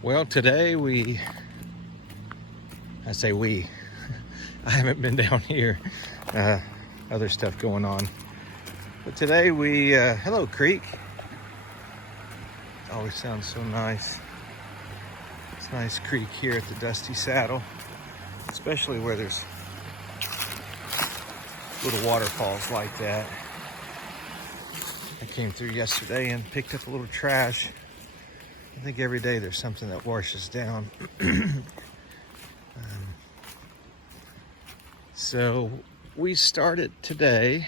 Well, today I say we, I haven't been down here, other stuff going on. But today hello creek. Always sounds so nice. It's a nice creek here at the Dusty Saddle, especially where there's little waterfalls like that. I came through yesterday and picked up a little trash. I think every day there's something that washes down. So we started today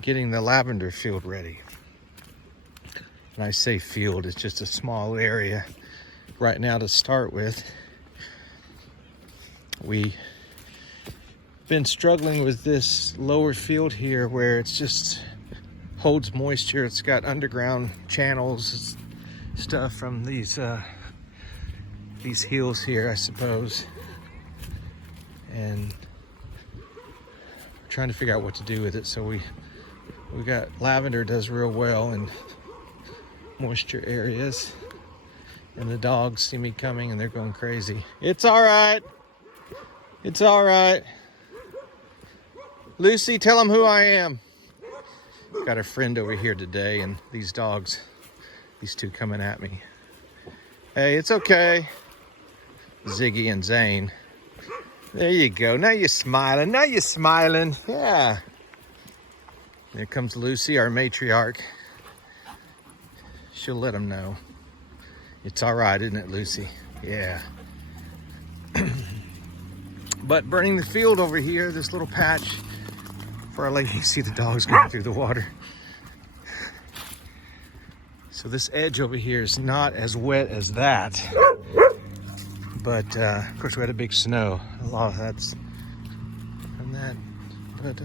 getting the lavender field ready. And I say field, it's just a small area right now to start with. We've been struggling with this lower field here where it's just holds moisture. It's got underground channels, stuff from these hills here, I suppose. And we're trying to figure out what to do with it. So we got lavender does real well in moisture areas. And the dogs see me coming and they're going crazy. It's all right. It's all right. Lucy, tell them who I am. Got a friend over here today and these dogs, these two coming at me. Hey, it's okay. Ziggy and Zane. There you go. Now you're smiling. Now you're smiling. Yeah. There comes Lucy, our matriarch. She'll let them know. It's all right, isn't it, Lucy? Yeah. But burning the field over here, this little patch, before I let you see the dogs going through the water. So this edge over here is not as wet as that. But of course we had a big snow. A lot of that's from that. But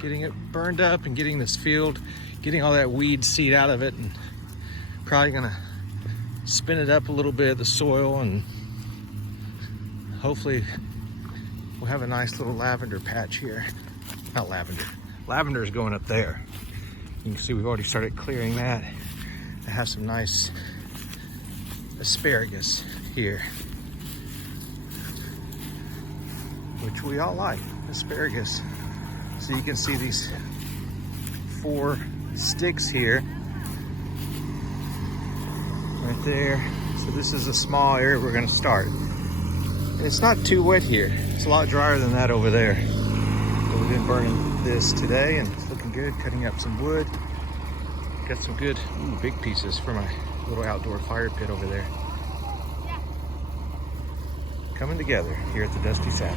getting it burned up and getting this field, getting all that weed seed out of it, and probably gonna spin it up a little bit, the soil, and hopefully we'll have a nice little lavender patch here. Not lavender. Lavender is going up there. You can see we've already started clearing that. It has some nice asparagus here, which we all like, asparagus. So you can see these 4 sticks here, right there. So this is a small area we're gonna start. It's not too wet here. It's a lot drier than that over there. So we've been burning this today and it's looking good, cutting up some wood. Got some good big pieces for my little outdoor fire pit over there. Coming together here at the Dusty Saddle.